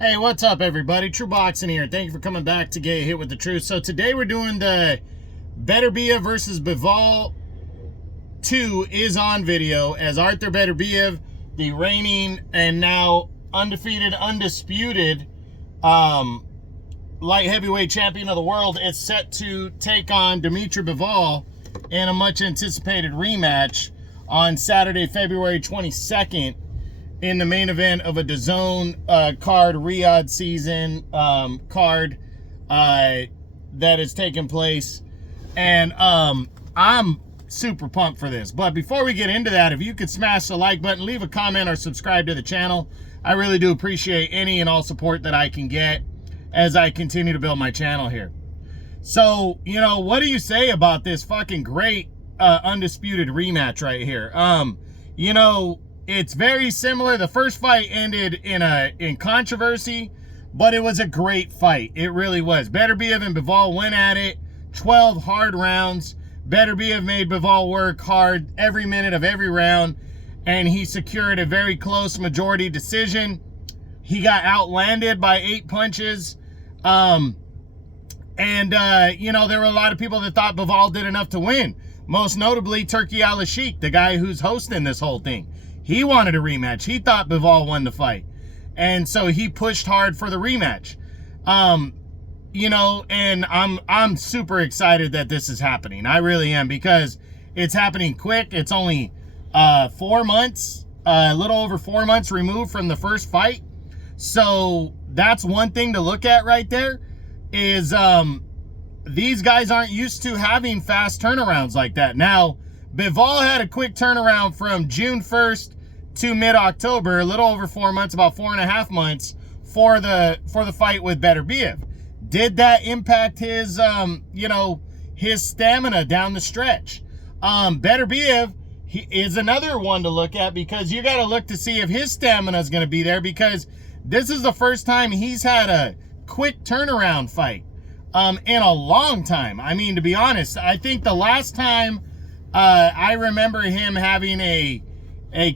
Hey, what's up, everybody? True Boxing here. Thank you for coming back to Get Hit with the Truth. So today we're doing the Beterbiev versus Bivol 2 is on video as Arthur Beterbiev, the reigning and now undisputed light heavyweight champion of the world, is set to take on Dimitri Bivol in a much anticipated rematch on Saturday, February 22nd. In the main event of a DAZN card, Riyadh season card that is taking place. And I'm super pumped for this. But before we get into that, if you could smash the like button, leave a comment, or subscribe to the channel, I really do appreciate any and all support that I can get as I continue to build my channel here. So, you know, what do you say about this fucking great undisputed rematch right here? You know, it's very similar. The first fight ended in controversy, but it was a great fight. It really was. Beterbiev and Bivol went at it, 12 hard rounds. Beterbiev made Bivol work hard every minute of every round, and he secured a very close majority decision. He got outlanded by 8 punches. You know, there were a lot of people that thought Bivol did enough to win. Most notably, Turki Al-Sheikh, the guy who's hosting this whole thing. He wanted a rematch. He thought Bivol won the fight. And so he pushed hard for the rematch. You know, and I'm super excited that this is happening. I really am, because it's happening quick. It's only 4 months, a little over 4 months removed from the first fight. So that's one thing to look at right there, is these guys aren't used to having fast turnarounds like that. Now, Bivol had a quick turnaround from June 1st to mid-October, a little over 4 months, about 4.5 months for the fight with Beterbiev. Did that impact his you know, his stamina down the stretch? Beterbiev is another one to look at, because you got to look to see if his stamina is going to be there, because this is the first time he's had a quick turnaround fight in a long time. I mean, to be honest, I think the last time I remember him having a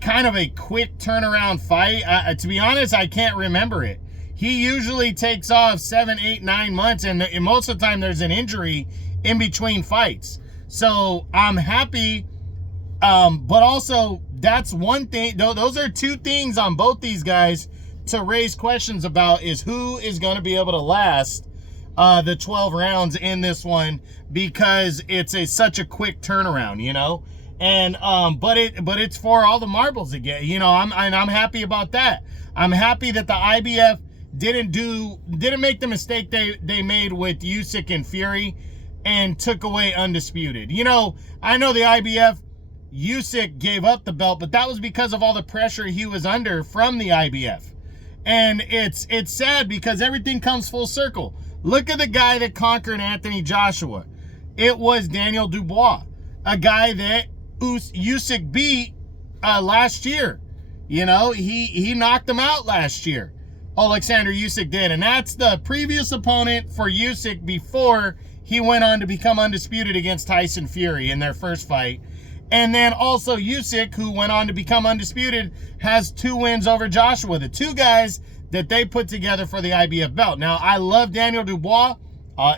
kind of a quick turnaround fight, to be honest, I can't remember it. He usually takes off 7, 8, 9 months, and most of the time there's an injury in between fights. So I'm happy, but also that's one thing. Those are two things on both these guys to raise questions about, is who is going to be able to last the 12 rounds in this one, because it's such a quick turnaround, you know. And but it's for all the marbles again, you know. I'm happy about that. I'm happy that the IBF didn't make the mistake they made with Usyk and Fury and took away Undisputed. You know, I know the IBF, Usyk gave up the belt, but that was because of all the pressure he was under from the IBF. And it's sad, because everything comes full circle. Look at the guy that conquered Anthony Joshua. It was Daniel Dubois, a guy that Usyk beat last year. You know, he knocked him out last year. Alexander Usyk did. And that's the previous opponent for Usyk before he went on to become undisputed against Tyson Fury in their first fight. And then also Usyk, who went on to become undisputed, has 2 wins over Joshua, the 2 guys that they put together for the IBF belt. Now, I love Daniel Dubois.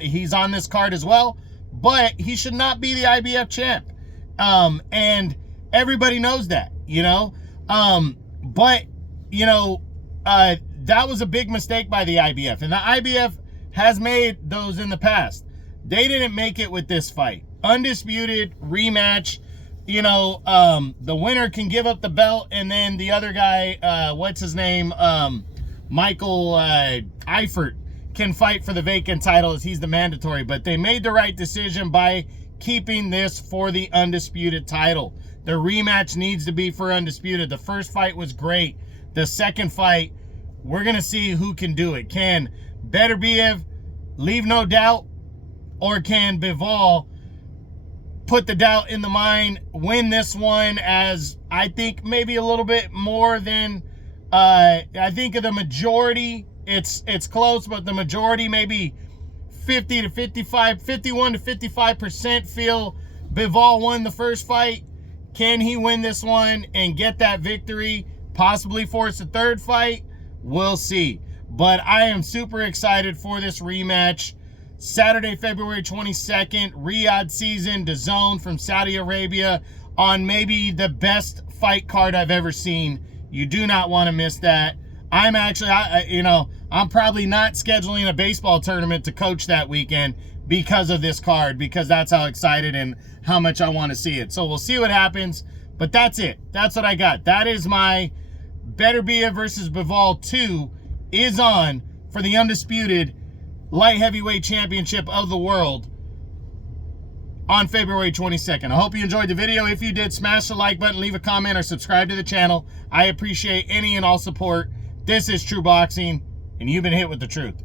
He's on this card as well, but he should not be the IBF champ. And everybody knows that, you know. But, you know, that was a big mistake by the IBF. And the IBF has made those in the past. They didn't make it with this fight. Undisputed rematch. You know, the winner can give up the belt, and then the other guy, what's his name? Michael Eifert can fight for the vacant title, as he's the mandatory. But they made the right decision by keeping this for the undisputed title. The rematch needs to be for undisputed. The first fight was great. The second fight, we're going to see who can do it. Can Beterbiev leave no doubt, or can Bivol put the doubt in the mind, win this one, as I think maybe a little bit more than, I think of the majority, it's close, but the majority, maybe 50 to 55, 51 to 55% feel Bivol won the first fight. Can he win this one and get that victory, possibly force a third fight? We'll see. But I am super excited for this rematch. Saturday, February 22nd, Riyadh season, DAZN from Saudi Arabia, on maybe the best fight card I've ever seen. You do not want to miss that. I'm actually, I'm probably not scheduling a baseball tournament to coach that weekend because of this card, because that's how excited and how much I want to see it. So we'll see what happens, but that's it. That's what I got. That is my Beterbiev versus Bivol 2 is on for the Undisputed Light Heavyweight Championship of the world on February 22nd. I hope you enjoyed the video. If you did, smash the like button, leave a comment, or subscribe to the channel. I appreciate any and all support. This is True Boxing, and you've been hit with the truth.